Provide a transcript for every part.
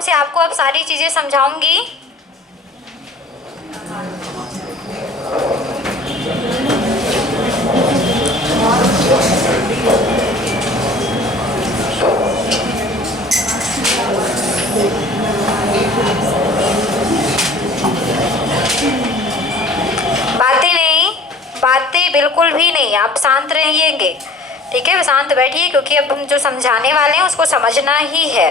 माध्यम से आपको अब सारी चीज़ें समझाऊंगी। बातें नहीं, बातें बिल्कुल भी नहीं, आप शांत रहिएंगे, ठीक है? शांत बैठिए, क्योंकि अब हम जो समझाने वाले हैं उसको समझना ही है।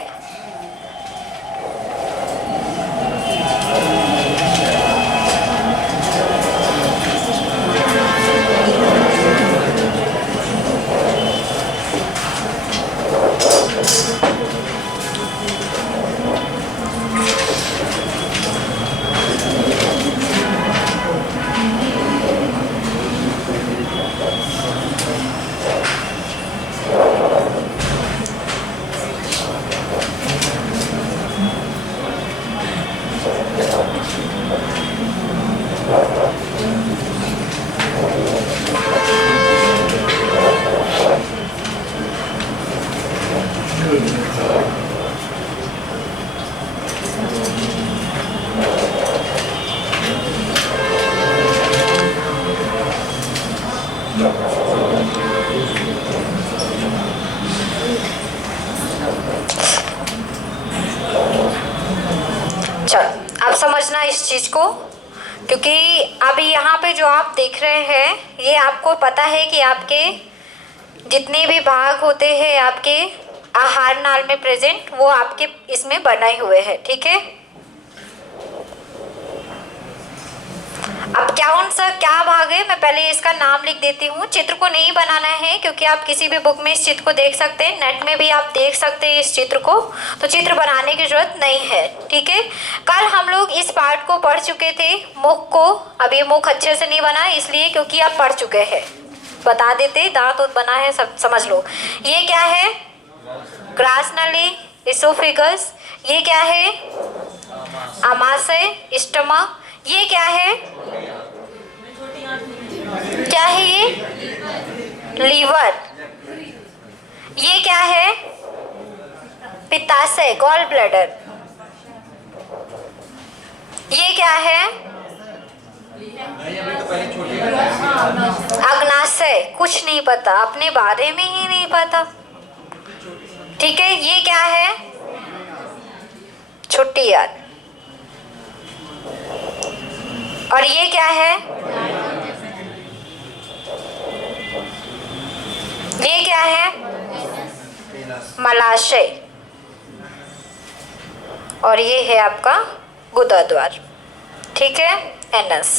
चलो आप समझना इस चीज़ को, क्योंकि अभी यहाँ पे जो आप देख रहे हैं ये आपको पता है कि आपके जितने भी भाग होते हैं आपके आहार नाल में प्रेजेंट, वो आपके इसमें बनाए हुए हैं, ठीक है? अब कौन सा क्या भाग है, मैं पहले इसका नाम लिख देती हूँ। चित्र को नहीं बनाना है, क्योंकि आप किसी भी बुक में इस चित्र को देख सकते हैं, नेट में भी आप देख सकते हैं इस चित्र को, तो चित्र बनाने की जरूरत नहीं है, ठीक है? कल हम लोग इस पार्ट को पढ़ चुके थे, मुख को। अब ये मुख अच्छे से नहीं बना इसलिए क्योंकि आप पढ़ चुके हैं, बता देते, दांत उत बना है, सब समझ लो। ये क्या है? ग्रास नली, इसोफिगस। ये क्या है? आमाशय, स्टमक। ये क्या है? क्या है ये? लीवर। ये क्या है? पित्ताशय, गॉल ब्लैडर। ये क्या है? अग्नाशय। कुछ नहीं पता, अपने बारे में ही नहीं पता, ठीक है? ये क्या है? छुट्टी याद। और ये क्या है? ये क्या है? मलाशय। और ये है आपका गुदाद्वार, ठीक है? एनस,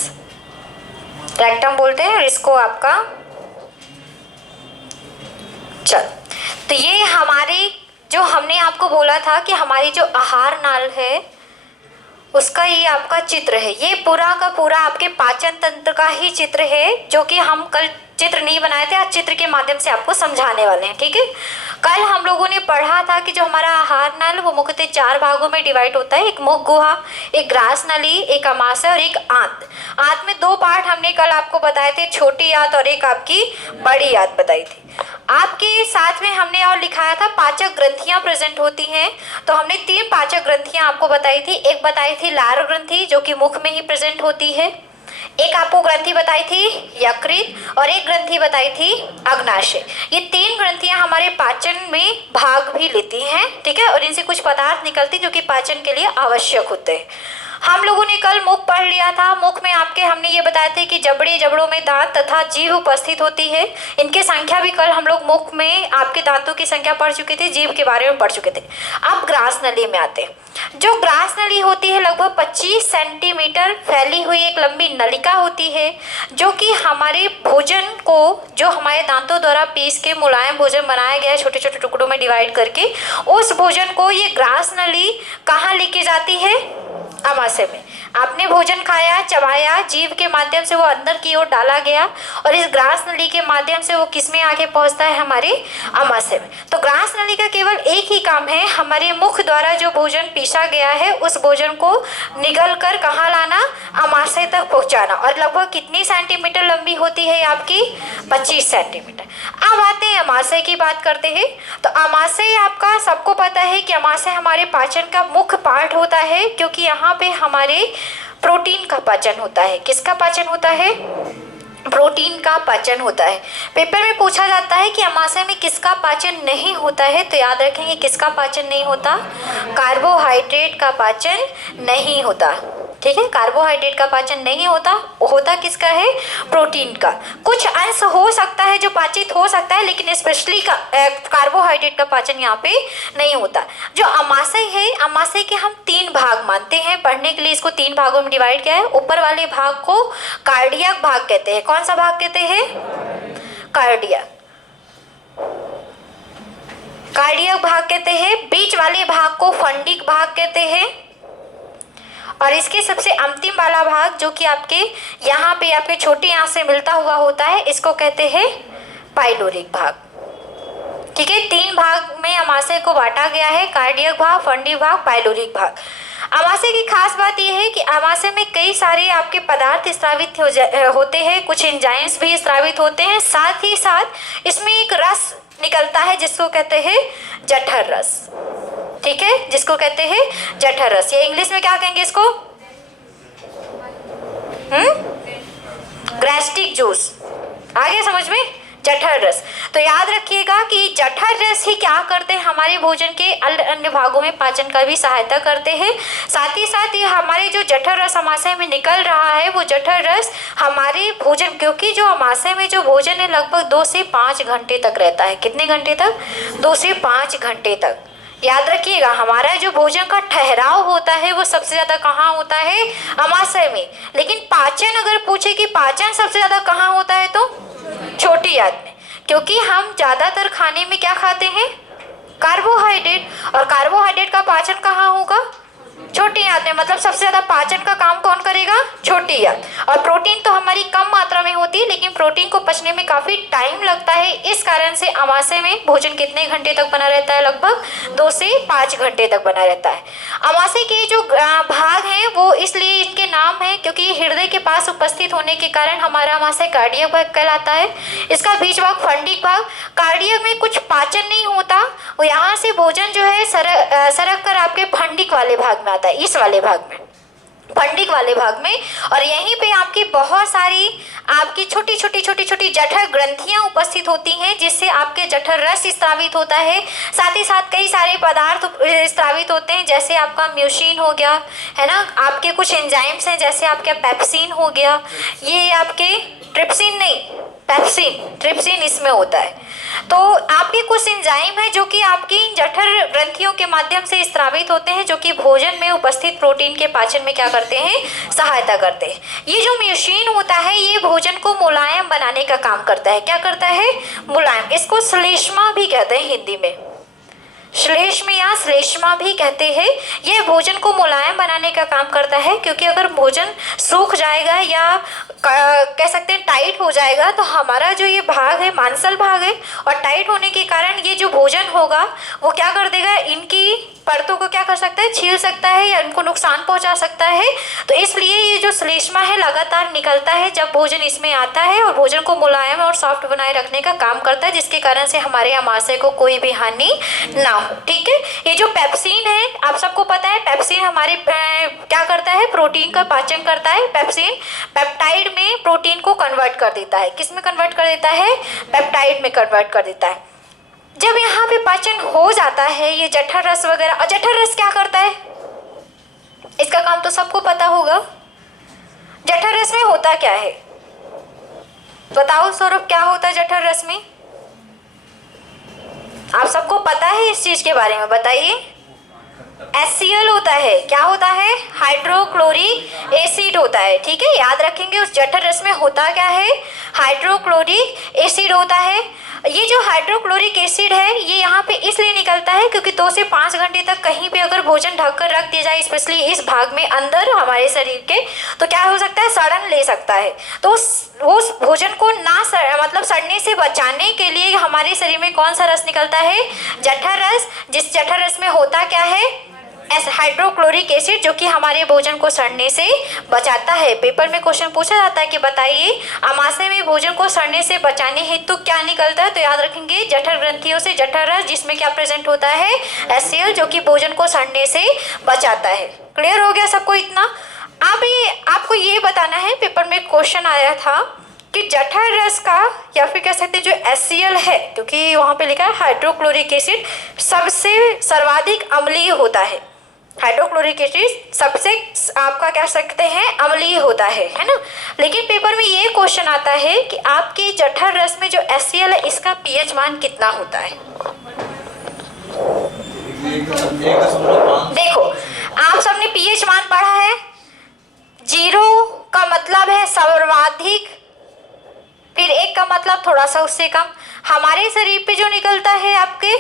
रेक्टम बोलते हैं इसको आपका। चल, तो ये हमारी जो हमने आपको बोला था कि हमारी जो आहार नाल है उसका ये आपका चित्र है। ये पूरा का पूरा आपके पाचन तंत्र का ही चित्र है, जो कि हम कल चित्र नहीं बनाए थे, आज चित्र के माध्यम से आपको समझाने वाले हैं, ठीक है? कल हम लोगों ने पढ़ा था कि जो हमारा आहार नल वो मुख्यतः 4 भागों में डिवाइड होता है। एक मुख गुहा, एक ग्रास नली, एक आमाशय और एक आंत। आंत में 2 पार्ट हमने कल आपको बताए थे, छोटी आंत और एक आपकी बड़ी आंत बताई थी। आपके साथ में हमने और लिखाया था पाचक ग्रंथियां प्रेजेंट होती हैं, तो हमने 3 पाचक ग्रंथियां आपको बताई थी। एक बताई थी लार ग्रंथि, जो कि मुख में ही प्रेजेंट होती है। एक आपको ग्रंथि बताई थी यकृत, और एक ग्रंथि बताई थी अग्नाशय। ये 3 ग्रंथियां हमारे पाचन में भाग भी लेती हैं, ठीक है? और इनसे कुछ पदार्थ निकलते जो कि पाचन के लिए आवश्यक होते हैं। हम लोगों ने कल मुख पढ़ लिया था। मुख में आपके हमने ये बताया था कि जबड़ों में दांत तथा जीभ उपस्थित होती है। इनकी संख्या भी कल हम लोग मुख में आपके दांतों की संख्या पढ़ चुके थे, जीभ के बारे में पढ़ चुके थे। अब ग्रास नली में आते हैं। जो ग्रास नली होती है लगभग 25 सेंटीमीटर फैली हुई एक लंबी नलिका होती है, जो कि हमारे भोजन को, जो हमारे दांतों द्वारा पीस के मुलायम भोजन बनाया गया है छोटे छोटे टुकड़ों में डिवाइड करके, उस भोजन को ये ग्रास नली कहाँ लेके जाती है? अमाशय में आपने भोजन खाया, चबाया, जीभ के माध्यम से वो अंदर की ओर डाला गया और इस ग्रास नली के माध्यम से वो किस में आके पहुंचता है, हमारे अमाशय में। तो ग्रास नली का केवल एक ही काम है, हमारे मुख द्वारा जो भोजन पीसा गया है उस भोजन को निगल कर कहाँ लाना, अमाशय तक पहुंचाना। और लगभग कितनी सेंटीमीटर लंबी होती है आपकी, 25 सेंटीमीटर। अब आते हैं अमाशय की बात करते हैं। तो अमाशय आपका सबको पता है कि अमाशय हमारे पाचन का मुख्य पार्ट होता है, क्योंकि यहाँ पे हमारे प्रोटीन का पाचन होता है। किसका पाचन होता है, प्रोटीन का पाचन होता है। पेपर में पूछा जाता है कि अमाशय में किसका पाचन नहीं होता है, तो याद रखेंगे किसका पाचन नहीं होता, कार्बोहाइड्रेट का पाचन नहीं होता। ठीक है, कार्बोहाइड्रेट का पाचन नहीं होता, होता किसका है, प्रोटीन का। कुछ अंश हो सकता है जो पाचित हो सकता है, लेकिन स्पेशली कार्बोहाइड्रेट का पाचन यहाँ पे नहीं होता। जो अमाशय है, अमाशय के हम 3 भाग मानते हैं। पढ़ने के लिए इसको 3 भागों में डिवाइड किया है। ऊपर वाले भाग को कार्डियक भाग कहते हैं। कौन सा भाग कहते हैं, कार्डियक, कार्डियक भाग कहते हैं। बीच वाले भाग को फंडिक भाग कहते हैं और इसके सबसे अंतिम वाला भाग जो कि आपके यहाँ पे आपके छोटी आंत से मिलता हुआ होता है, इसको कहते हैं पाइलोरिक भाग। ठीक है, 3 भाग में अमाशय को बांटा गया है, कार्डियक भाग, फंडिक भाग, पाइलोरिक भाग। अमाशय की खास बात यह है कि अमाशय में कई सारे आपके पदार्थ स्रावित होते हैं, कुछ एंजाइम्स भी स्रावित होते हैं। साथ ही साथ इसमें एक रस निकलता है जिसको कहते हैं जठर रस। ठीक है, जिसको कहते हैं जठर रस, या इंग्लिश में क्या कहेंगे इसको, गैस्ट्रिक जूस। आगे समझ में, जठर रस। तो याद रखिएगा कि जठर रस ही क्या करते हैं, हमारे भोजन के अन्य भागों में पाचन का भी सहायता करते हैं। साथ ही साथ ये हमारे जो जठर रस अमाशय में निकल रहा है, वो जठर रस हमारे भोजन, क्योंकि जो अमाशय में जो भोजन है लगभग 2 से 5 घंटे तक रहता है। कितने घंटे तक, 2 से 5 घंटे तक। याद रखिएगा हमारा जो भोजन का ठहराव होता है वो सबसे ज्यादा कहाँ होता है, अमाशय में। लेकिन पाचन अगर पूछे कि पाचन सबसे ज्यादा कहाँ होता है, तो छोटी आंत में, क्योंकि हम ज्यादातर खाने में क्या खाते हैं, कार्बोहाइड्रेट, और कार्बोहाइड्रेट का पाचन कहाँ होगा, छोटी आंत में। मतलब सबसे ज्यादा पाचन का काम कौन करेगा, छोटी आंत। और प्रोटीन तो हमारी कम मात्रा में होती है, लेकिन प्रोटीन को पचने में काफी टाइम लगता है। इस कारण से अमाशय में भोजन कितने घंटे तक बना रहता है, लगभग 2 से 5 घंटे तक बना रहता है। अमाशय के जो भाग हैं वो इसलिए इनके नाम है क्योंकि ये हृदय के पास उपस्थित होने के कारण हमारा अमाशय कार्डियक भाग कहलाता है। इसका बीच भाग फंडिक भाग। कार्डियक में कुछ पाचन नहीं होता, वो यहाँ से भोजन जो है सरक कर आपके फंडिक वाले भाग में आता है, इस वाले भाग में, फंडिक वाले भाग में। और यहीं पे आपकी बहुत सारी आपकी छोटी छोटी जठर ग्रंथियां उपस्थित होती हैं, जिससे आपके जठर रस स्रावित होता है। साथ ही साथ कई सारे पदार्थ स्रावित होते हैं, जैसे आपका म्यूसिन हो गया, है ना, आपके कुछ एंजाइम्स हैं जैसे आपका पेप्सिन हो गया, ये आपके ट्रिप्सिन नहीं, पेप्सिन, ट्रिप्सिन इसमें होता है। तो आपके कुछ एंजाइम है जो कि आपकी जठर ग्रंथियों के माध्यम से स्रावित होते हैं, जो कि भोजन में उपस्थित प्रोटीन के पाचन में क्या करते हैं, सहायता करते हैं। ये जो म्यूसिन होता है ये भोजन को मुलायम बनाने का काम करता है। क्या करता है, मुलायम। इसको श्लेष्मा भी कहते हैं हिंदी में, श्लेष्म या श्लेष्मा भी कहते हैं। यह भोजन को मुलायम बनाने का काम करता है, क्योंकि अगर भोजन सूख जाएगा या कह सकते हैं टाइट हो जाएगा, तो हमारा जो ये भाग है मांसल भाग है, और टाइट होने के कारण ये जो भोजन होगा वो क्या कर देगा, इनकी परतों को क्या कर सकता है, छील सकता है या इनको नुकसान पहुंचा सकता है। तो इसलिए ये जो श्लेष्मा है लगातार निकलता है जब भोजन इसमें आता है, और भोजन को मुलायम और सॉफ्ट बनाए रखने का काम करता है, जिसके कारण से हमारे अमाशय को कोई भी हानि ना हो। ठीक है, ये जो पेप्सिन है आप सबको पता है, पेप्सिन हमारे क्या करता है, प्रोटीन का पाचन करता है। पेप्सिन पेप्टाइड में प्रोटीन को कन्वर्ट कर देता है। किस में कन्वर्ट कर देता है, पेप्टाइड में कन्वर्ट कर देता है। जब यहाँ पे पाचन हो जाता है ये जठर रस वगैरह, और जठर रस क्या करता है, इसका काम तो सबको पता होगा। जठर रस में होता क्या है, बताओ सौरभ, क्या होता है जठर रस में, आप सबको पता है इस चीज के बारे में, बताइए। HCl होता है। क्या होता है, हाइड्रोक्लोरिक एसिड होता है। ठीक है, याद रखेंगे उस जठर रस में होता क्या है, हाइड्रोक्लोरिक एसिड होता है। ये जो हाइड्रोक्लोरिक एसिड है ये यहाँ पे इसलिए निकलता है क्योंकि 2 से 5 घंटे तक कहीं पे अगर भोजन ढककर रख दिया जाए, स्पेशली इस भाग में अंदर हमारे शरीर के, तो क्या हो सकता है, सड़न ले सकता है। तो उस भोजन को मतलब सड़ने से बचाने के लिए हमारे शरीर में कौन सा रस निकलता है, जठर रस। जिस जठर रस में होता क्या है, हाइड्रोक्लोरिक एसिड, जो कि हमारे भोजन को सड़ने से बचाता है। पेपर में क्वेश्चन पूछा जाता है कि बताइए आमाशय में भोजन को सड़ने से बचाने हेतु क्या निकलता है, तो याद रखेंगे जठर ग्रंथियों से जठर रस, जिसमें क्या प्रेजेंट होता है, HCl, जो कि भोजन को सड़ने से बचाता है। क्लियर हो गया सबको इतना। अब ये आपको ये बताना है, पेपर में क्वेश्चन आया था कि जठर रस का या फिर कह सकते हैं जो HCl है, क्योंकि वहाँ पे लिखा है हाइड्रोक्लोरिक एसिड सबसे सर्वाधिक अम्लीय होता है। हाइड्रोक्लोरिक एसिड सबसे आपका कह सकते हैं अम्लीय होता है ना। लेकिन पेपर में ये क्वेश्चन आता है कि आपके जठर रस में जो HCl है इसका pH मान कितना होता है। देखो आप सबने pH मान पढ़ा है, 0 का मतलब है सर्वाधिक, फिर 1 का मतलब थोड़ा सा उससे कम। हमारे शरीर पे जो निकलता है आपके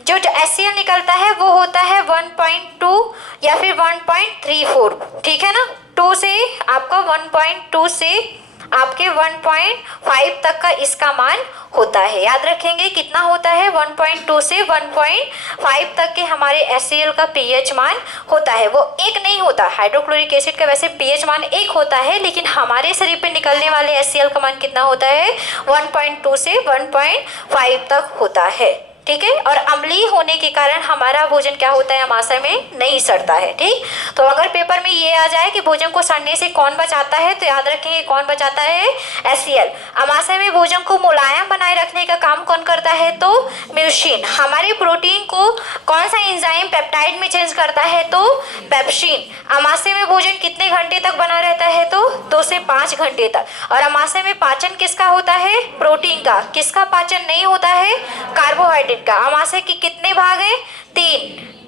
जो HCl निकलता है वो होता है 1.2 या फिर 1.34। ठीक है ना, 2 से आपका 1.2 से आपके 1.5 तक का इसका मान होता है। याद रखेंगे कितना होता है, 1.2 से 1.5 तक के हमारे HCl का pH मान होता है। वो 1 नहीं होता, हाइड्रोक्लोरिक एसिड का वैसे pH मान 1 होता है, लेकिन हमारे शरीर पे निकलने वाले HCl का मान कितना होता है, 1.2 से 1.5 तक होता है। ठीक है, और अम्लीय होने के कारण हमारा भोजन क्या होता है, आमाशय में नहीं सड़ता है। ठीक, तो अगर पेपर में ये आ जाए कि भोजन को सड़ने से कौन बचाता है, तो याद रखेंगे कौन बचाता है, HCl। आमाशय में भोजन को मुलायम बनाए रखने का काम कौन करता है, तो म्यूसिन। हमारे प्रोटीन को कौन सा एंजाइम पेप्टाइड में चेंज करता है, तो पेप्सिन। आमाशय में भोजन कितने घंटे तक बना रहता है, तो 2 से 5 घंटे तक। और आमाशय में पाचन किसका होता है, प्रोटीन का। किसका पाचन नहीं होता है, कार्बोहाइड्रेट का। आमाशय के कितने भाग हैं, 3,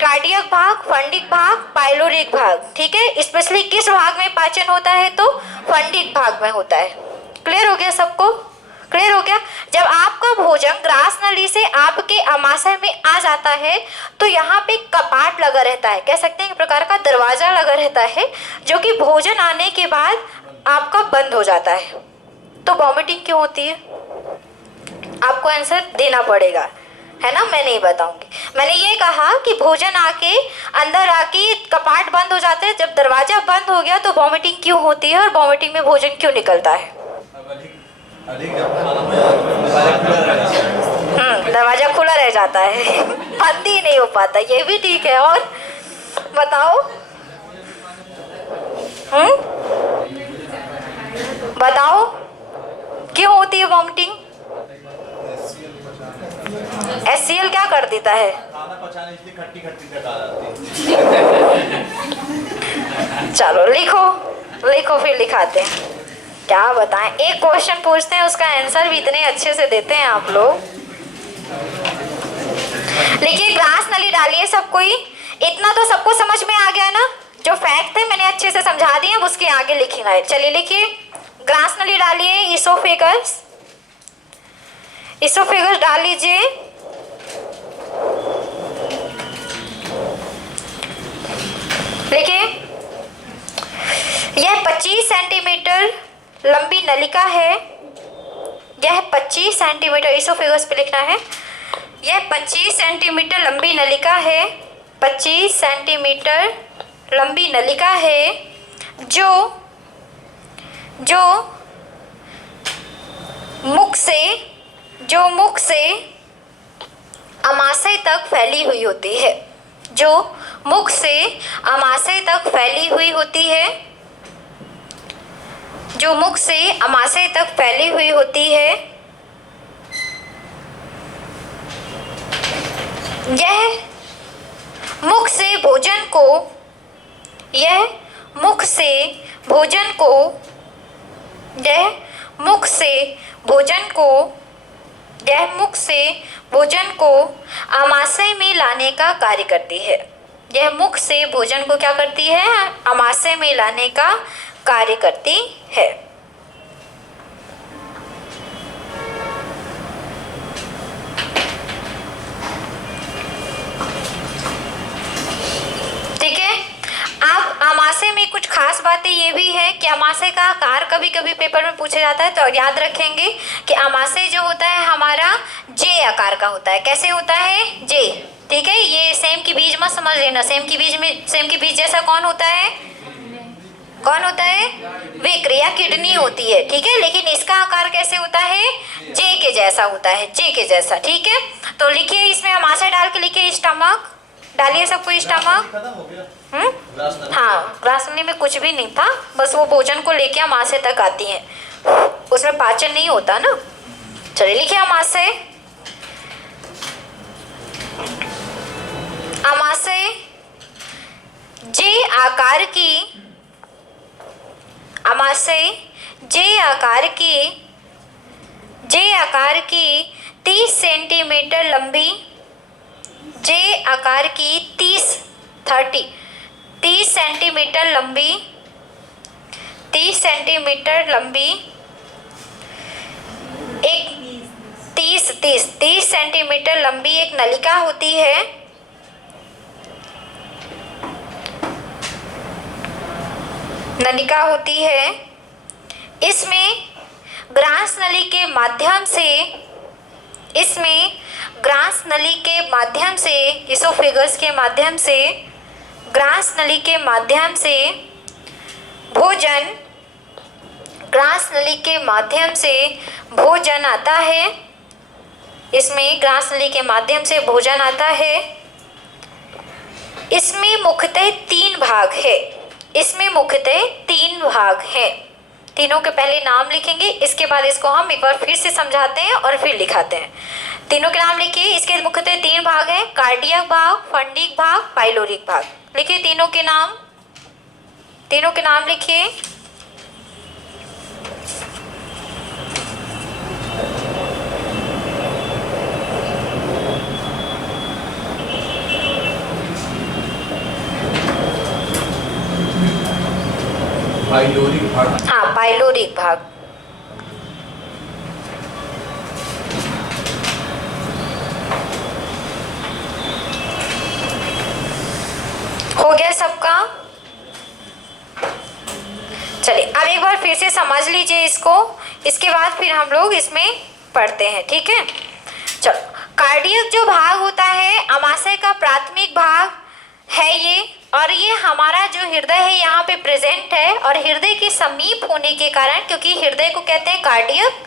कार्डियक भाग, फंडिक भाग, पाइलोरिक भाग। ठीक है, स्पेशली किस भाग में पाचन होता है, तो फंडिक भाग में होता है। क्लियर हो गया सबको, क्लियर हो गया। जब आपका भोजन ग्रास नली से आपके आमाशय में आ जाता है तो यहाँ पे कपाट लगा रहता है, कह सकते हैं एक प्रकार का दरवाजा लगा रहता है, जो कि भोजन आने के बाद आपका बंद हो जाता है। तो वॉमिटिंग क्यों होती है, आपको आंसर देना पड़ेगा, है ना। मैं नहीं बताऊंगी। मैंने ये कहा कि भोजन आके अंदर आके कपाट बंद हो जाते हैं, जब दरवाजा बंद हो गया तो वॉमिटिंग क्यों होती है और वॉमिटिंग में भोजन क्यों निकलता है। दरवाजा खुला रह जाता है, बंद ही नहीं हो पाता, ये भी ठीक है। और बताओ, बताओ क्यों होती है वॉमिटिंग। HCl क्या कर देता है, खाना पचाने इसलिए खट्टी खट्टी तक आ जाती है। चलो लिखो लिखो, फिर लिखाते हैं। क्या बताएं, एक क्वेश्चन पूछते हैं उसका आंसर भी इतने अच्छे से देते हैं आप लोग। लिखिए, ग्रास नली डालिए सब कोई। इतना तो सबको समझ में आ गया ना, जो फैक्ट थे मैंने अच्छे से समझा दिए, उसके आगे लिखेंगे। चलिए लिखिए, ग्रास नली डालिए, इसोफेगस, इसोफेगस डाल लीजिए। देखिए, यह 25 सेंटीमीटर लंबी नलिका है। यह 25 सेंटीमीटर, इसोफेगस पे लिखना है। यह 25 सेंटीमीटर लंबी नलिका है, 25 सेंटीमीटर लंबी नलिका है जो मुख से आमाशय तक फैली हुई होती है, जो मुख से आमाशय तक फैली हुई होती है, जो मुख से आमाशय तक फैली हुई होती है। यह मुख से भोजन को यह मुख से भोजन को आमाशय में लाने का कार्य करती है। यह मुख से भोजन को क्या करती है, आमाशय में लाने का कार्य करती है। ठीक है। अब आमाशय में कुछ खास बातें ये भी है कि आमाशय का आकार कभी कभी पेपर में पूछा जाता है, तो याद रखेंगे कि आमाशय जो होता है हमारा जे आकार का होता है। कैसे होता है, जे। ठीक है, ये सेम की बीज मत समझ लेना। सेम की बीज जैसा कौन होता है, कौन होता है, विक्र या किडनी होती है। ठीक है, लेकिन इसका आकार कैसे होता है, जे के जैसा होता है, जे के जैसा। ठीक है, तो लिखिए इसमें आमाशय डाल के लिखिए स्टमक, डालिए सबको स्टमक। हाँ, ग्रासनी में कुछ भी नहीं था, बस वो भोजन को लेके आमाशय तक आती हैं, उसमें पाचन नहीं होता ना। चलिए लिखिए आमाशय। आमाशय जे आकार की, आमाशय जे आकार की 30 सेंटीमीटर लंबी, जे आकार की 30 सेंटीमीटर लंबी, 30 सेंटीमीटर लंबी एक 30 सेंटीमीटर लंबी एक नलिका होती है। नलिका होती है, इसमें ग्रास नली के माध्यम से, इसमें ग्रास नली के माध्यम से, इसोफेगस के माध्यम से, ग्रास नली के माध्यम से भोजन, ग्रास नली के माध्यम से भोजन आता है। इसमें ग्रास नली के माध्यम से भोजन आता है। इसमें मुख्यतः 3 भाग है। इसमें मुख्यतः 3 भाग हैं। तीनों के पहले नाम लिखेंगे, इसके बाद इसको हम एक बार फिर से समझाते हैं और फिर लिखाते हैं। तीनों के नाम लिखिए। इसके मुख्यतः 3 भाग हैं, कार्डियक भाग, फंडिक भाग, पाइलोरिक भाग। लिखिए तीनों के नाम, तीनों के नाम लिखिए। पाइलोरिक भाग। हाँ, पाइलोरिक भाग। हो गया सबका? चलिए अब एक बार फिर से समझ लीजिए इसको, इसके बाद फिर हम लोग इसमें पढ़ते हैं। ठीक है, चलो। कार्डियक जो भाग होता है आमाशय का प्राथमिक भाग है ये, और ये हमारा जो हृदय है यहाँ पे प्रेजेंट है, और हृदय के समीप होने के कारण, क्योंकि हृदय को कहते हैं कार्डियक,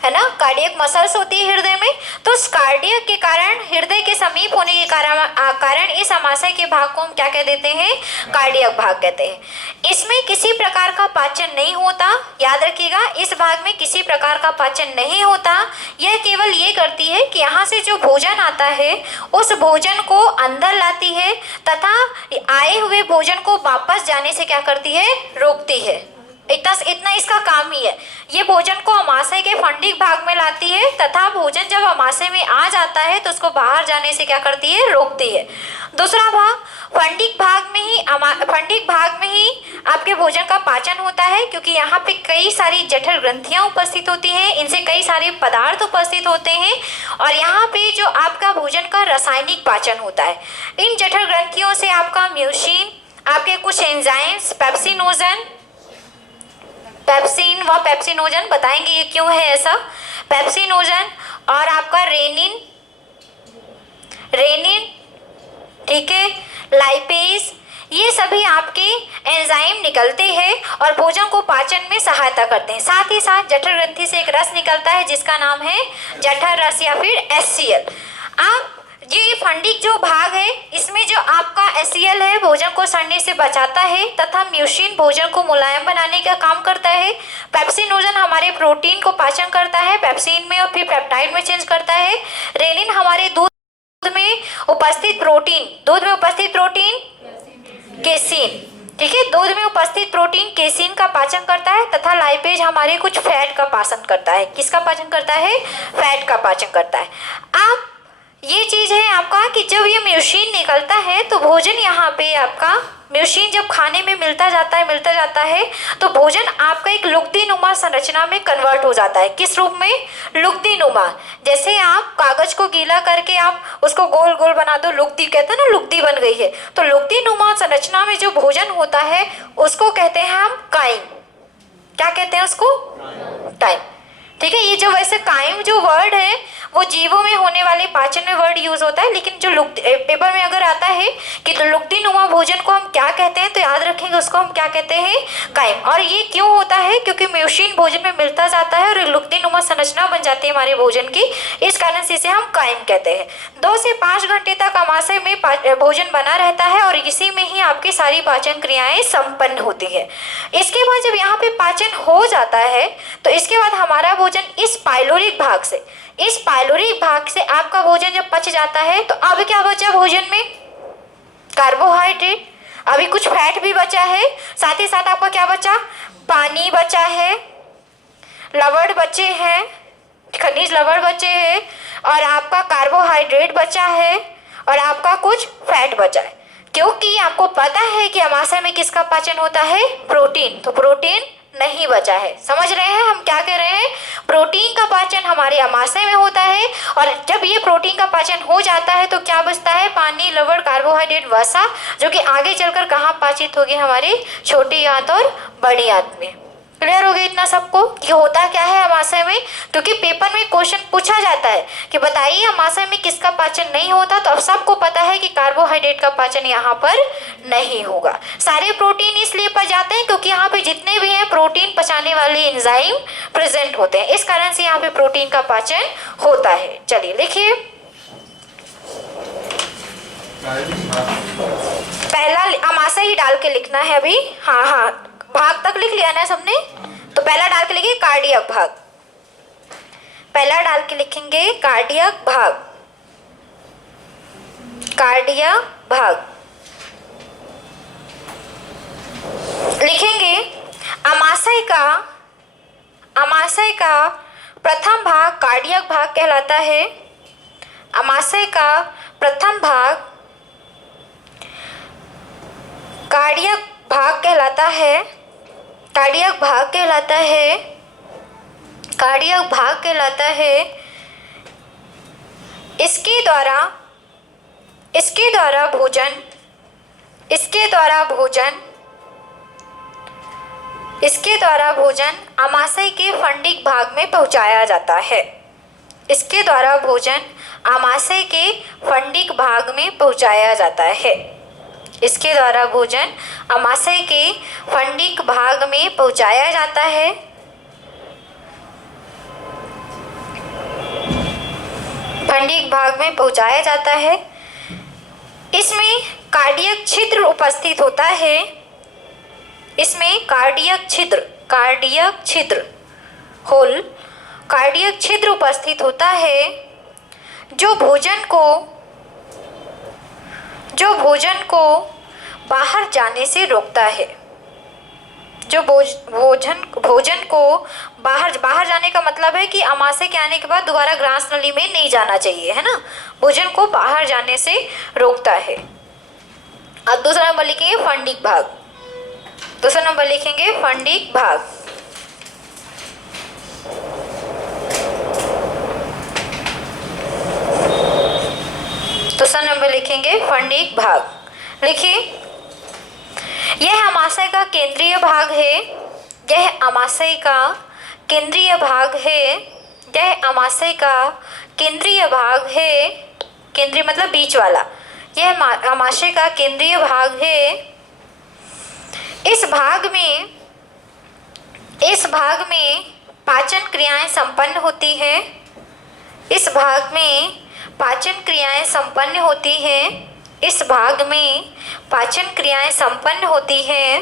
है ना, कार्डियक मसल्स होती है हृदय में, तो उस कार्डियक के कारण, हृदय के समीप होने के कारण इस आमाशय के भाग को हम क्या कह देते हैं, कार्डियक भाग कहते हैं। इसमें किसी प्रकार का पाचन नहीं होता, याद रखिएगा, इस भाग में किसी प्रकार का पाचन नहीं होता। यह केवल ये करती है कि यहाँ से जो भोजन आता है उस भोजन को अंदर लाती है, तथा आए हुए भोजन को वापस जाने से क्या करती है, रोकती है। इतना इसका काम ही है। ये भोजन को आमाशय के फंडिक भाग में लाती है, तथा भोजन जब आमाशय में आ जाता है तो उसको बाहर जाने से क्या करती है, रोकती है। दूसरा भाग, फंडिक भाग में ही आपके भोजन का पाचन होता है, क्योंकि यहाँ पे कई सारी जठर ग्रंथियां उपस्थित होती हैं, इनसे कई सारे पदार्थ उपस्थित होते हैं, और यहाँ पे जो आपका भोजन का रासायनिक पाचन होता है। इन जठर ग्रंथियों से आपका म्यूसिन, आपके कुछ एंजाइम्स, पेप्सिन व पेप्सिनोजन, बताएंगे ये क्यों है ऐसा, पेप्सिनोजन और आपका रेनिन, ठीक है, लाइपेज, ये सभी आपके एंजाइम निकलते हैं और भोजन को पाचन में सहायता करते हैं। साथ ही साथ जठर ग्रंथि से एक रस निकलता है जिसका नाम है जठर रस या फिर HCl। अब ये फंडिक जो भाग है, इसमें जो आपका HCl है भोजन को सड़ने से बचाता है, तथा म्यूसिन भोजन को मुलायम बनाने का काम करता है। पेप्सिनोजन हमारे प्रोटीन को पाचन करता है, पेप्सिन में और फिर पेप्टाइड में चेंज करता है। रेनिन हमारे दूध में उपस्थित प्रोटीन केसिन, ठीक है, दूध में उपस्थित प्रोटीन केसिन का पाचन करता है, तथा लाइपेज हमारे कुछ फैट का पाचन करता है। किसका पाचन करता है, फैट का पाचन करता है। अब ये चीज है आपका कि जब ये म्यूसिन निकलता है तो भोजन यहाँ पे आपका म्यूसिन जब खाने में मिलता जाता है तो भोजन आपका एक लुगदीनुमा संरचना में कन्वर्ट हो जाता है। किस रूप में? लुगदीनुमा। जैसे आप कागज को गीला करके आप उसको गोल गोल बना दो, लुगदी कहते हैं ना, लुगदी बन गई है, तो लुगदीनुमा संरचना में जो भोजन होता है उसको कहते हैं हम काइम। क्या कहते हैं उसको? टाइम। ठीक है, ये जो वैसे काइम जो वर्ड है वो जीवों में होने वाले पाचन में वर्ड यूज होता है, लेकिन जो पेपर में अगर आता है कि तो लुगदीनुमा भोजन को हम क्या कहते हैं तो याद रखेंगे उसको हम क्या कहते हैं? काइम। और ये क्यों होता है? क्योंकि म्यूसिन भोजन में मिलता जाता है और एक लुगदीनुमा संरचना बन जाती है हमारे भोजन की, इस कारण से इसे हम काइम कहते हैं। 2 से 5 घंटे तक आमाशय में भोजन बना रहता है और इसी में ही आपकी सारी पाचन क्रियाएं संपन्न होती है। इसके बाद जब यहाँ पे पाचन हो जाता है तो इसके बाद हमारा भोजन इस पाइलोरिक भाग से आपका भोजन जब पच जाता है तो अब क्या बचा भोजन में? कार्बोहाइड्रेट। अभी कुछ फैट भी बचा है, साथ ही साथ आपका क्या बचा? पानी बचा है, लवण बचे हैं, खनिज लवण बचे हैं, और आपका कार्बोहाइड्रेट बचा है, और आपका कुछ फैट बचा है। क्योंकि आपको पता है कि अमाशय में किसका पाचन होता है? प्रोटीन। तो प्रोटीन नहीं बचा है। समझ रहे हैं हम क्या कह रहे हैं? प्रोटीन का पाचन हमारे अमाशय में होता है, और जब ये प्रोटीन का पाचन हो जाता है तो क्या बचता है? पानी, लवण, कार्बोहाइड्रेट, वसा, जो कि आगे चलकर कहाँ पाचित होगी? हमारी छोटी आंत और बड़ी आंत में। क्लियर हो गया इतना सबको कि होता क्या है अमाशय में? क्योंकि पेपर में क्वेश्चन पूछा जाता है कि बताइए अमाशय में किसका पाचन नहीं होता, तो अब सबको पता है कि कार्बोहाइड्रेट का पाचन यहाँ पर नहीं होगा। सारे प्रोटीन इसलिए पच जाते हैं क्योंकि यहाँ पे जितने भी हैं प्रोटीन पचाने वाले एंजाइम प्रेजेंट होते हैं, इस कारण से यहाँ पे प्रोटीन का पाचन होता है। चलिए लिखिए, पहला अमाशय ही डाल के लिखना है अभी। हाँ, भाग तक लिख लिया ना सबने? तो पहला डाल के लिखिए कार्डियक भाग। पहला डाल के लिखेंगे कार्डियक भाग। कार्डियक भाग लिखेंगे। अमाशय का प्रथम भाग कार्डियक भाग कहलाता है। अमाशय का प्रथम भाग कार्डियक भाग कहलाता है। कार्डियक भाग कहलाता है। कार्डियक भाग कहलाता है। इसके द्वारा भोजन अमाशय के फंडिक भाग में पहुंचाया जाता है। इसके द्वारा भोजन अमाशय के फंडिक भाग में पहुंचाया जाता है। इसके द्वारा भोजन अमाशय के फंडिक भाग में पहुंचाया जाता है। फंडिक भाग में पहुंचाया जाता है। इसमें कार्डियक छिद्र उपस्थित होता है। इसमें कार्डियक छिद्र उपस्थित होता है जो भोजन को बाहर जाने से रोकता है। जो भोजन को बाहर जाने का मतलब है कि अमाशय के आने के बाद दोबारा ग्रास नली में नहीं जाना चाहिए, है ना। भोजन को बाहर जाने से रोकता है। अब दूसरा नंबर लिखेंगे फंडिक भाग। दूसरा नंबर लिखेंगे फंडिक भाग। दूसरा नंबर लिखेंगे फंडिक भाग। लिखिए, यह अमाशय का केंद्रीय भाग है। यह अमाशय का केंद्रीय भाग है। यह अमाशय का केंद्रीय भाग है। केंद्रीय मतलब बीच वाला। यह अमाशय का केंद्रीय भाग है। इस भाग में पाचन क्रियाएं संपन्न होती है। इस भाग में पाचन क्रियाएं संपन्न होती है। इस भाग में पाचन क्रियाएं संपन्न होती है।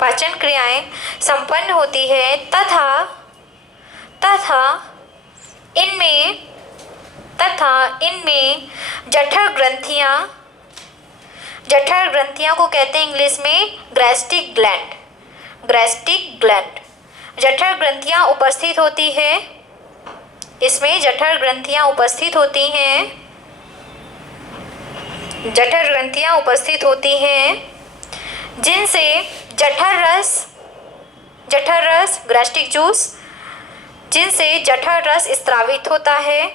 पाचन क्रियाएं संपन्न होती है तथा इनमें जठर ग्रंथियां को कहते हैं इंग्लिश में गैस्ट्रिक ग्लैंड। जठर ग्रंथियां उपस्थित होती है। इसमें जठर ग्रंथियां उपस्थित होती हैं जठर ग्रंथियां उपस्थित होती हैं जिनसे जठर रस गैस्ट्रिक जूस, जिनसे जठर रस स्त्रावित होता है,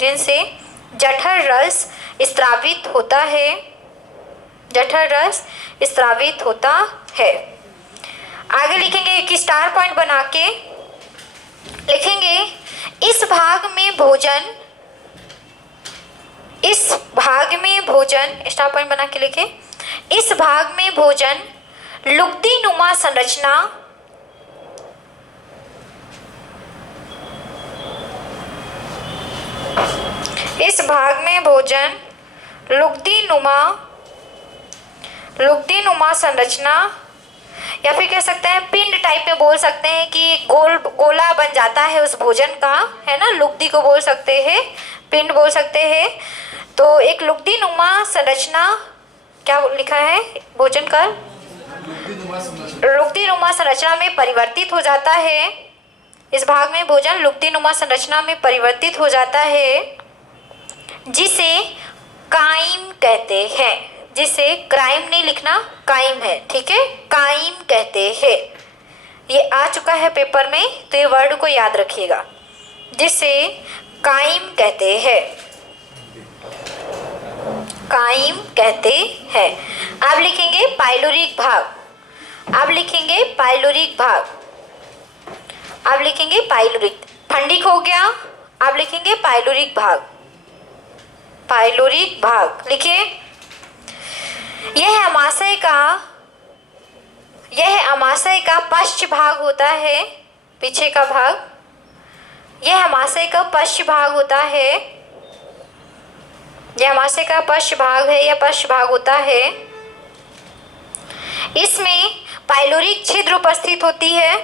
जिनसे जठर रस स्त्रावित होता है, जठर रस स्त्रावित होता है। आगे लिखेंगे एक स्टार पॉइंट बना के लिखेंगे इस भाग में भोजन स्टार पॉइंट बना के लिखे इस भाग में भोजन लुगदी नुमा संरचना इस भाग में भोजन लुगदी नुमा संरचना या फिर कह सकते हैं पिंड टाइप में बोल सकते हैं कि गोला बन जाता है उस भोजन का, है ना। लुगदी को बोल सकते हैं, पिंड बोल सकते हैं। तो एक लुगदी नुमा संरचना क्या लिखा है भोजन का लुगदी नुमा संरचना में परिवर्तित हो जाता है। इस भाग में भोजन लुगदी नुमा संरचना में परिवर्तित हो जाता है जिसे काइम कहते हैं, जिसे क्राइम नहीं लिखना, काइम है, ठीक है, काइम कहते हैं। ये आ चुका है पेपर में, तो ये वर्ड को याद रखिएगा, जिसे काइम कहते हैं, काइम कहते हैं। अब लिखेंगे पाइलोरिक भाग, अब लिखेंगे पाइलोरिक भाग, अब लिखेंगे पाइलोरिक, फंडिक हो गया, अब लिखेंगे पाइलोरिक भाग, पाइलोरिक भाग लिखिए। यह अमाशय का पश्च भाग होता है, पीछे का भाग, यह अमाशय का पश्च भाग होता है, यह अमाशय का पश्च भाग है या पश्च भाग होता है। इसमें पाइलोरिक छिद्र उपस्थित होती है,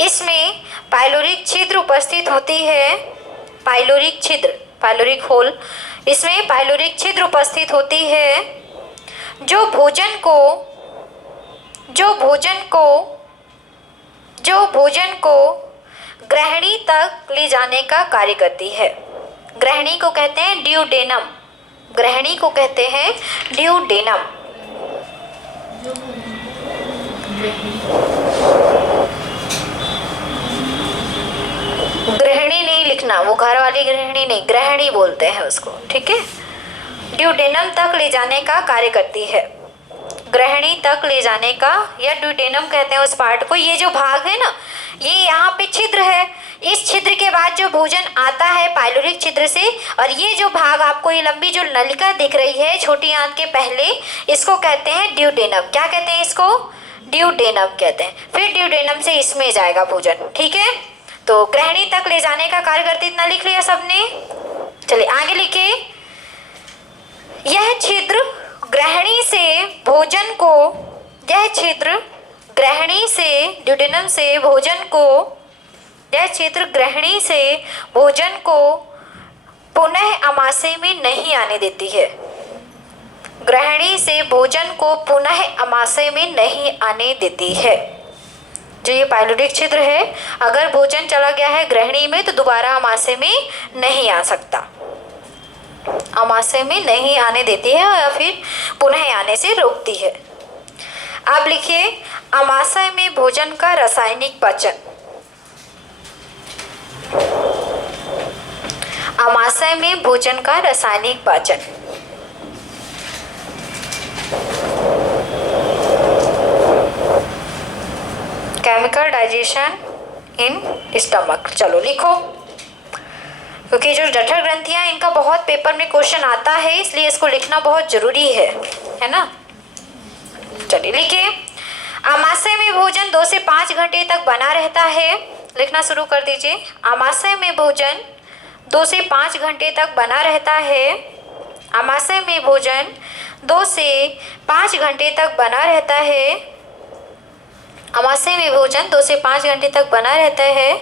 इसमें पाइलोरिक छिद्र उपस्थित होती है, पाइलोरिक छिद्र, पाइलोरिक होल, इसमें पाइलोरिक छिद्र उपस्थित होती है जो भोजन को ग्रहणी तक ले जाने का कार्य करती है। ग्रहणी को कहते हैं ड्यूडेनम, ग्रहणी को कहते हैं ड्यूडेनम। ग्रहणी नहीं लिखना, वो घर वाली गृहिणी नहीं, ग्रहणी बोलते हैं उसको, ठीक है। ड्यूडेनम तक ले जाने का कार्य करती है, ग्रहणी तक ले जाने का, या ड्यूडेनम कहते हैं उस पार्ट को। ये जो भाग है ना, ये यहाँ पे छिद्र है, इस छिद्र के बाद जो भोजन आता है पाइलोरिक छिद्र से, और ये जो भाग आपको ये लंबी जो नलिका दिख रही है छोटी आंत के पहले, इसको कहते हैं ड्यूडेनम। क्या कहते हैं इसको? ड्यूडेनम कहते हैं। फिर ड्यूडेनम से इसमें जाएगा भोजन, ठीक है। तो ग्रहणी तक ले जाने का कार्य करती, इतना लिख लिया सबने। चलिए आगे लिखिए, यह छिद्र ग्रहणी से भोजन को, यह छिद्र ग्रहणी से, ड्यूडेनम से भोजन को, यह छिद्र ग्रहणी से भोजन को पुनः अमाशय में नहीं आने देती है, ग्रहणी से भोजन को पुनः अमाशय में नहीं आने देती है। जो ये पाइलोरिक छिद्र है, अगर भोजन चला गया है ग्रहणी में तो दोबारा अमाशय में नहीं आ सकता, अमाशय में नहीं आने देती है या फिर पुनः आने से रोकती है। अब लिखिए, अमाशय में भोजन का रासायनिक पाचन, अमाशय में भोजन का रासायनिक पाचन। Chemical digestion in stomach. चलो लिखो, क्योंकि जो जठर ग्रंथियां, इनका बहुत पेपर में क्वेश्चन आता है, इसलिए इसको लिखना बहुत जरूरी है ना। चलिए लिखिए, अमाशय में भोजन 2 से 5 घंटे तक बना रहता है। लिखना शुरू कर दीजिए, अमाशय में भोजन 2 से 5 घंटे तक बना रहता है, अमाशय में भोजन 2 से 5 घंटे तक बना रहता है, अमाशय में भोजन 2 से 5 घंटे तक बना रहता है।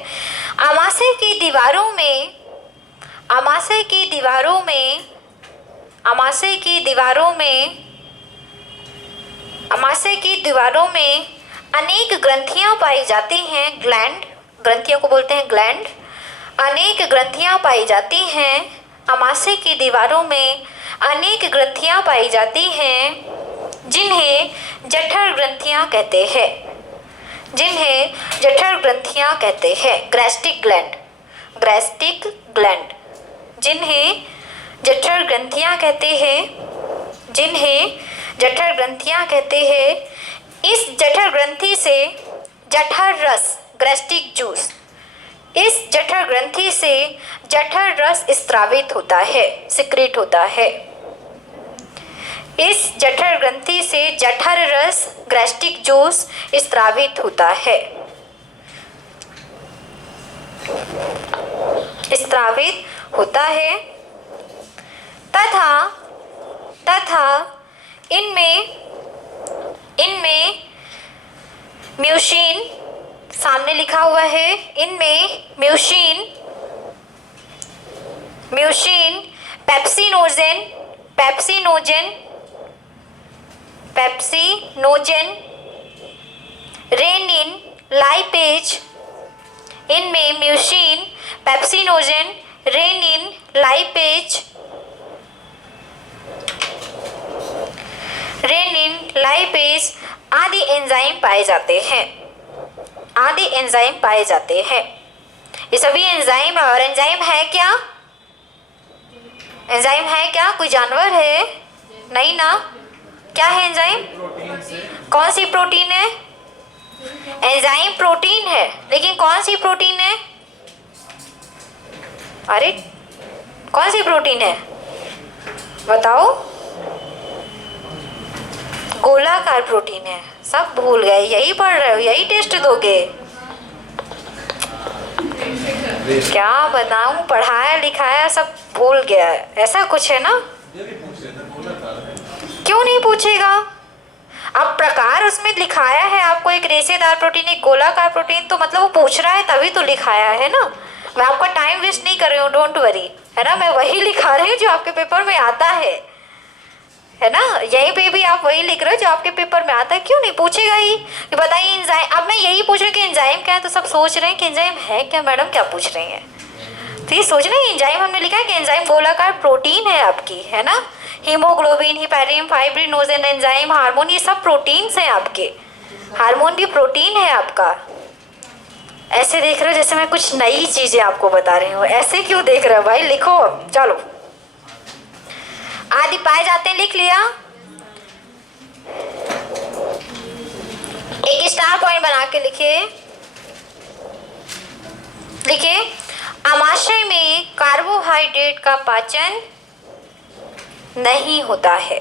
अमाशय की दीवारों में, अमाशय की दीवारों में, अमाशय की दीवारों में, अमाशय की दीवारों में अनेक ग्रंथियां पाई जाती हैं, ग्लैंड, ग्रंथियों को बोलते हैं ग्लैंड। अनेक ग्रंथियां पाई जाती हैं आमाशय की दीवारों में अनेक ग्रंथियां पाई जाती हैं जिन्हें जठर ग्रंथियां कहते हैं, जिन्हें जठर ग्रंथियां कहते हैं। गैस्ट्रिक ग्लैंड, गैस्ट्रिक ग्लैंड, जिन्हें जठर ग्रंथियां कहते हैं, जिन्हें जठर ग्रंथियां कहते हैं। इस जठर ग्रंथि से जठर रस, गैस्ट्रिक जूस, इस जठर ग्रंथि से जठर रस स्रावित होता है, सिक्रेट होता है। इस जठर ग्रंथि से जठर रस, गैस्ट्रिक जूस स्रावित होता है, स्रावित होता है। तथा इनमें म्यूसिन, सामने लिखा हुआ है, इनमें म्यूसिन, पेप्सिनोजेन, रेनिन, लाइपेज, इनमें म्यूसिन, पेप्सिनोजेन, रेनिन, लाइपेज आदि एंजाइम पाए जाते हैं, आदि एंजाइम पाए जाते हैं। ये सभी एंजाइम है। और एंजाइम है क्या? एंजाइम है क्या? कोई जानवर है? नहीं ना। क्या है एंजाइम? कौन सी प्रोटीन है? एंजाइम प्रोटीन है, लेकिन कौन सी प्रोटीन है? अरे कौन सी प्रोटीन है बताओ? गोलाकार प्रोटीन है। सब भूल गए, यही पढ़ रहे हो, यही टेस्ट दोगे? क्या बताऊं, पढ़ाया लिखाया सब भूल गया है, ऐसा कुछ है ना? क्यों नहीं पूछेगा? अब प्रकार उसमें लिखाया है आपको, एक रेशेदार प्रोटीन, एक गोलाकार प्रोटीन, तो मतलब वो पूछ रहा है तभी तो लिखाया है ना। मैं आपका टाइम वेस्ट नहीं कर रही हूँ, डोंट वरी, है ना। मैं वही लिखा रही हूँ जो आपके पेपर में आता है ना। यहीं पे भी आप वही लिख रहे हो जो आपके पेपर में आता है। क्यों नहीं पूछेगा ही कि बताइए एंजाइम। अब मैं यही पूछ रही हूँ कि एंजाइम क्या है, तो सब सोच रहे हैं कि एंजाइम है क्या मैडम, क्या पूछ रही हैं? तो ये सोच रहे हैं एंजाइम, हमने लिखा है कि एंजाइम गोलाकार प्रोटीन है आपकी, है ना। Haemoglobin, heparin, fibrinogen, enzyme, hormone, ये सब प्रोटीन्स हैं आपके। हार्मोन भी प्रोटीन है आपका। ऐसे देख रहे हो जैसे मैं कुछ नई चीजें आपको बता रही हूँ। ऐसे क्यों देख रहे हो भाई? लिखो अब, चलो। आदि पाए जाते हैं, लिख लिया। एक स्टार पॉइंट बना के लिखिए, लिखिए। आमाशय में कार्बोहाइड्रेट का पाचन नहीं होता है।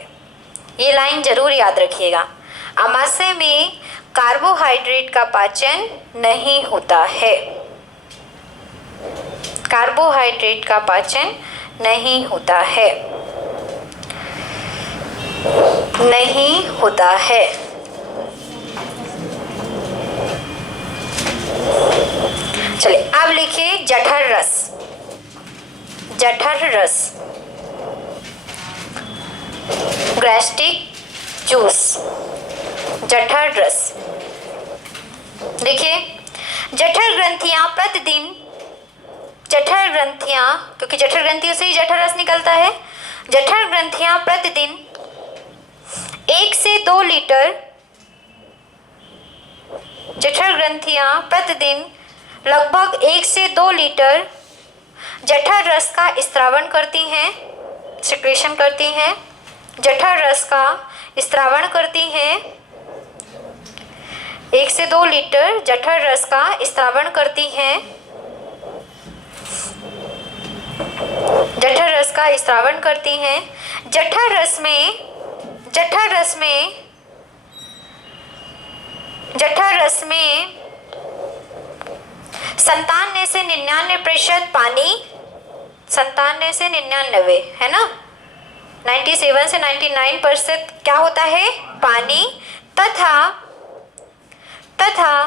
ये लाइन जरूर याद रखिएगा। आमाशय में कार्बोहाइड्रेट का पाचन नहीं होता है। कार्बोहाइड्रेट का पाचन नहीं होता है, नहीं होता है। चलिए अब लिखिए जठर रस, जठर रस, गैस्ट्रिक जूस, जठर रस। देखिए जठर ग्रंथियां प्रतिदिन, जठर ग्रंथियां, क्योंकि जठर ग्रंथियों से ही जठर रस निकलता है। जठर ग्रंथियां प्रतिदिन 1 से 2 लीटर, जठर ग्रंथियां प्रतिदिन लगभग 1 से 2 लीटर जठर रस का स्रावण करती हैं, सिक्रेशन करती हैं। जठर रस का स्रावण करती हैं। 1 से 2 लीटर जठर रस का स्रावण करती हैं। जठर रस का स्रावण करती हैं। जठर रस में, जठर रस में, जठर रस में 97 से 99% पानी, 97 से 99, है ना। 97 से 99% क्या होता है? पानी। तथा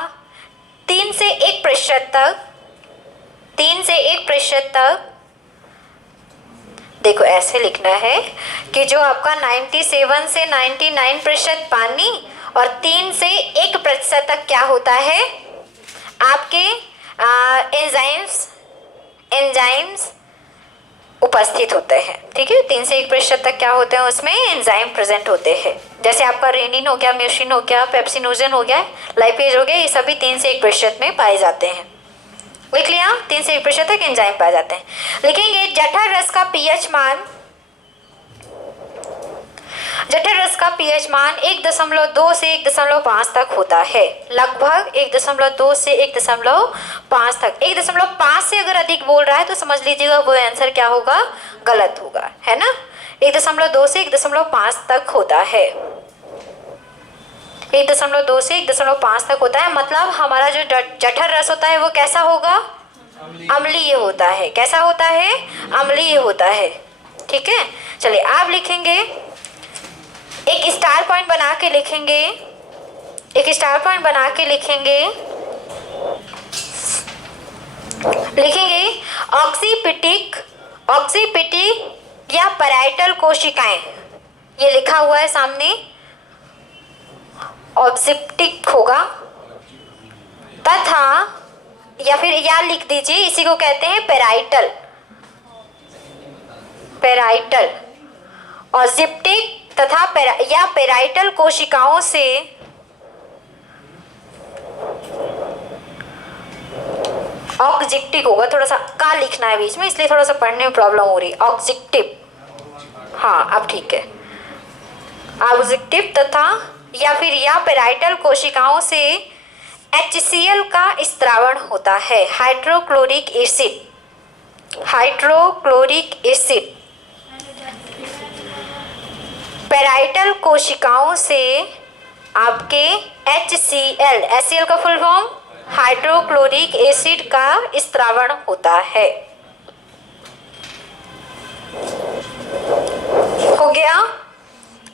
3 से 1% तक, 3 से 1% तक, देखो ऐसे लिखना है कि जो आपका 97 से 99% पानी और 3 से 1% तक क्या होता है? आपके एंजाइम्स, एंजाइम्स उपस्थित होते हैं। ठीक है, 3 से 1% तक क्या होते हैं उसमें एंजाइम प्रेजेंट होते हैं। जैसे आपका रेनिन हो गया, म्यूसिन हो गया, पेप्सिनोजन हो गया, लाइपेज हो गया, ये सभी 3 से 1% में पाए जाते हैं। लिख लिया, 3 से 1% तक एंजाइम पाए जाते हैं। लिखेंगे जठर रस का पीएच मान, जठर रस का पीएच मान 1.2 से 1.5 तक होता है। लगभग 1.2 से 1.5 तक। 1.5 से अगर अधिक बोल रहा है तो समझ लीजिएगा वो आंसर क्या होगा, गलत होगा, है ना। 1.2 से 1.5 तक होता है। 1.2 से 1.5 तक होता है। मतलब हमारा जो जठर रस होता है वो कैसा होगा, अम्लीय होता है। कैसा होता है, अम्लीय होता है। ठीक है, चलिए आप लिखेंगे, एक स्टार पॉइंट बना के लिखेंगे, एक स्टार पॉइंट बना के लिखेंगे, लिखेंगे ऑक्सीपिटिक, ऑक्सीपिटिक या पैराइटल कोशिकाएं, ये लिखा हुआ है सामने, ऑब्जिप्टिक होगा, तथा या फिर या लिख दीजिए, इसी को कहते हैं पैराइटल, पैराइटल, ऑब्जिप्टिक तथा या पैराइटल कोशिकाओं से ऑब्जेक्टिव होगा, थोड़ा सा का लिखना है बीच में, इसलिए थोड़ा सा पढ़ने में प्रॉब्लम हो रही है। ऑब्जेक्टिव, हाँ अब ठीक है। ऑब्जेक्टिव तथा या फिर या पैराइटल कोशिकाओं से HCl का स्त्रावण होता है। Hydrochloric acid, hydrochloric acid parietal कोशिकाओं से आपके HCl का फुल फॉर्म हाइड्रोक्लोरिक एसिड का स्त्रावण होता है। हो गया।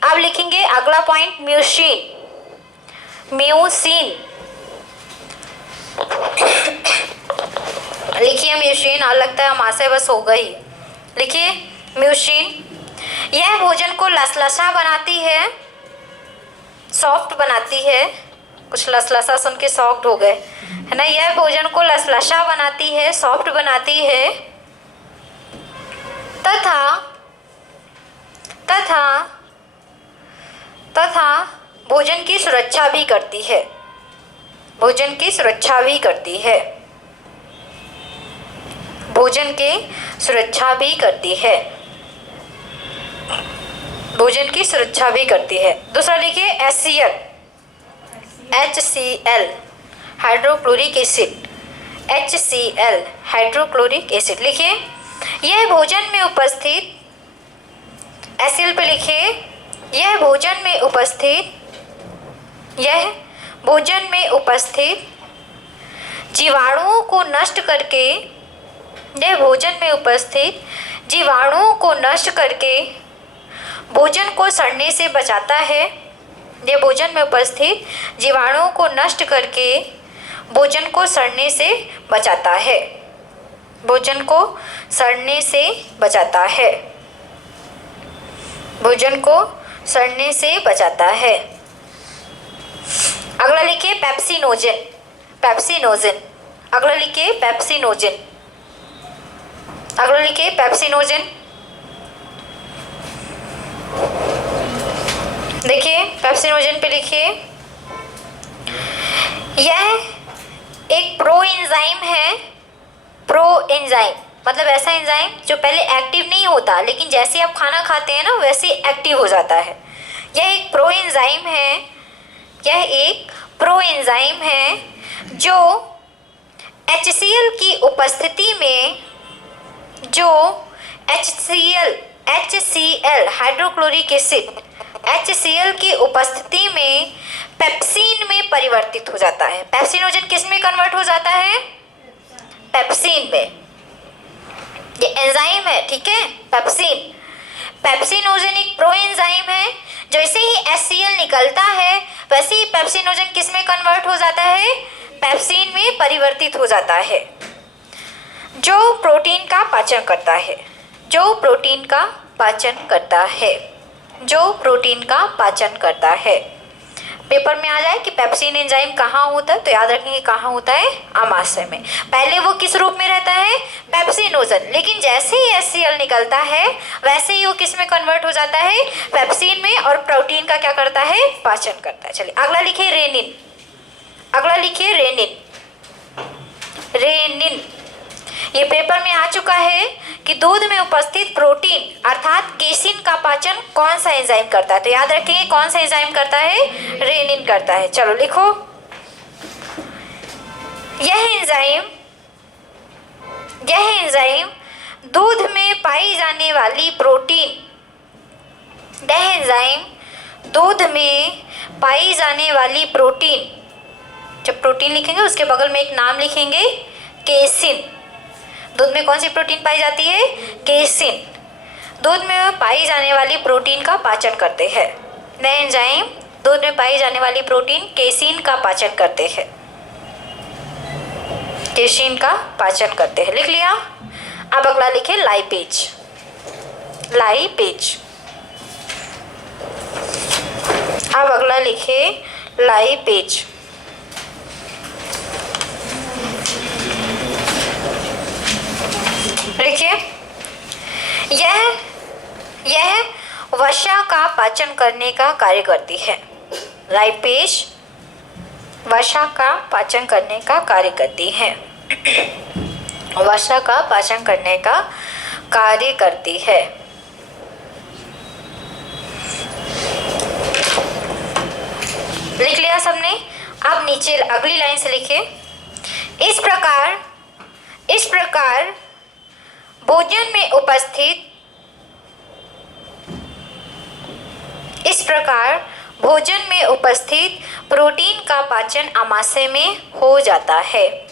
अब लिखेंगे अगला पॉइंट, म्यूसिन, म्यूसिन लिखिए म्यूसिन, और लगता है हमारे से बस हो गई। लिखिए म्यूसिन, यह भोजन को लसलसा बनाती है, सॉफ्ट बनाती है। कुछ लसलसा सुन के सॉफ्ट हो गए, है ना। यह भोजन को लसलसा बनाती है, सॉफ्ट बनाती है, तथा तथा तथा भोजन की सुरक्षा भी करती है, भोजन की सुरक्षा भी करती है, भोजन की सुरक्षा भी करती है, भोजन की सुरक्षा भी करती है। दूसरा लिखिए HCl, HCl hydrochloric acid, HCl hydrochloric acid. लिखिए यह भोजन में उपस्थित, HCl पे लिखिए यह भोजन में उपस्थित, यह भोजन में उपस्थित जीवाणुओं को नष्ट करके, यह भोजन में उपस्थित जीवाणुओं को नष्ट करके भोजन को सड़ने से बचाता है। यह भोजन में उपस्थित जीवाणुओं को नष्ट करके भोजन को सड़ने से बचाता है, भोजन को सड़ने से बचाता है, भोजन को सड़ने से बचाता है। अगला लिखिए पेप्सिनोजन, पेप्सिनोजन। अगला लिखिए पेप्सिनोजन, अगला लिखिए पेप्सिनोजन। देखिए पेप्सिनोजन पे लिखिए, यह एक प्रो एंजाइम है। प्रो एंजाइम मतलब ऐसा एंजाइम जो पहले एक्टिव नहीं होता, लेकिन जैसे आप खाना खाते हैं ना वैसे एक्टिव हो जाता है। यह एक प्रो एंजाइम है, यह एक प्रो एंजाइम है जो HCl की उपस्थिति में, जो HCl हाइड्रोक्लोरिक एसिड HCl की उपस्थिति में पेप्सिन में परिवर्तित हो जाता है। पेप्सिनोजन किस में कन्वर्ट हो जाता है, पेप्सिन में। ये एंजाइम है, ठीक है, पेप्सिन। पेप्सिनोजन एक प्रो एंजाइम है, जैसे ही HCl निकलता है वैसे ही पेप्सिनोजन किस में कन्वर्ट हो जाता है, पेप्सिन में परिवर्तित हो जाता है, जो प्रोटीन का पाचन करता है, जो प्रोटीन का पाचन करता है, जो प्रोटीन का पाचन करता है। पेपर में आ जाए कि पेप्सिन एंजाइम कहाँ होता है, तो याद रखेंगे कहाँ होता है, आमाशय में। पहले वो किस रूप में रहता है, पेप्सिनोजन, लेकिन जैसे ही HCl निकलता है वैसे ही वो किस में कन्वर्ट हो जाता है, पेप्सिन में, और प्रोटीन का क्या करता है, पाचन करता है। चलिए अगला लिखिए रेनिन। अगला लिखिए रेनिन। रेनिन ये पेपर में आ चुका है कि दूध में उपस्थित प्रोटीन अर्थात केसिन का पाचन कौन सा एंजाइम करता है, तो याद रखेंगे कौन सा एंजाइम करता है, रेनिन करता है। चलो लिखो, यह एंजाइम दूध में पाई जाने वाली प्रोटीन, यह एंजाइम दूध में पाई जाने वाली प्रोटीन, जब प्रोटीन लिखेंगे उसके बगल में एक नाम लिखेंगे, केसिन। दूध में कौन सी प्रोटीन पाई जाती है, केसिन। दूध में पाई जाने वाली प्रोटीन का पाचन करते हैं। नए एंजाइम दूध में पाई जाने वाली प्रोटीन केसिन का पाचन करते हैं, केसिन का पाचन करते हैं। लिख लिया। अब अगला लिखे लाइपेज। लाइपेज। अब अगला लिखे लाइपेज। देखिए, यह वसा का पाचन करने का कार्य करती है। लाइपेज वसा का पाचन करने का कार्य करती है। वसा का पाचन करने का कार्य करती है। लिख लिया सबने। अब नीचे अगली लाइन से लिखिए, इस प्रकार भोजन में उपस्थित प्रोटीन का पाचन आमाशय में हो जाता है।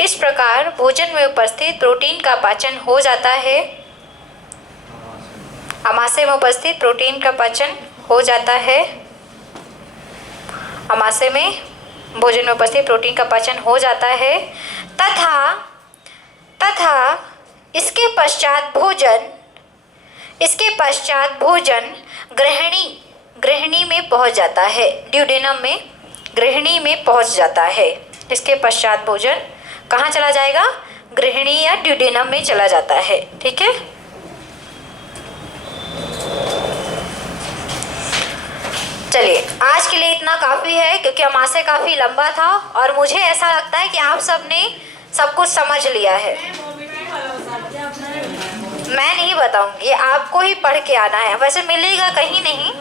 इस प्रकार भोजन में उपस्थित प्रोटीन का पाचन हो जाता है। आमाशय में उपस्थित प्रोटीन का पाचन हो जाता है। आमाशय में भोजन में उपस्थित प्रोटीन का पाचन हो जाता है तथा इसके पश्चात भोजन ग्रहणी में पहुंच जाता है। ड्यूडेनम में, ग्रहणी में पहुंच जाता है। इसके पश्चात भोजन कहाँ चला जाएगा, ग्रहणी या ड्यूडेनम में चला जाता है। ठीक है, चलिए आज के लिए इतना काफ़ी है, क्योंकि आमाशय काफ़ी लंबा था और मुझे ऐसा लगता है कि आप सबने सब कुछ समझ लिया है। मैं नहीं बताऊंगी, आपको ही पढ़ के आना है। वैसे मिलेगा कहीं नहीं,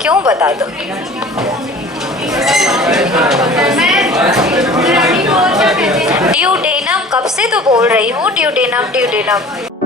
क्यों बता दो। ड्यूडेनम कब से तो बोल रही हूँ, ड्यूडेनम।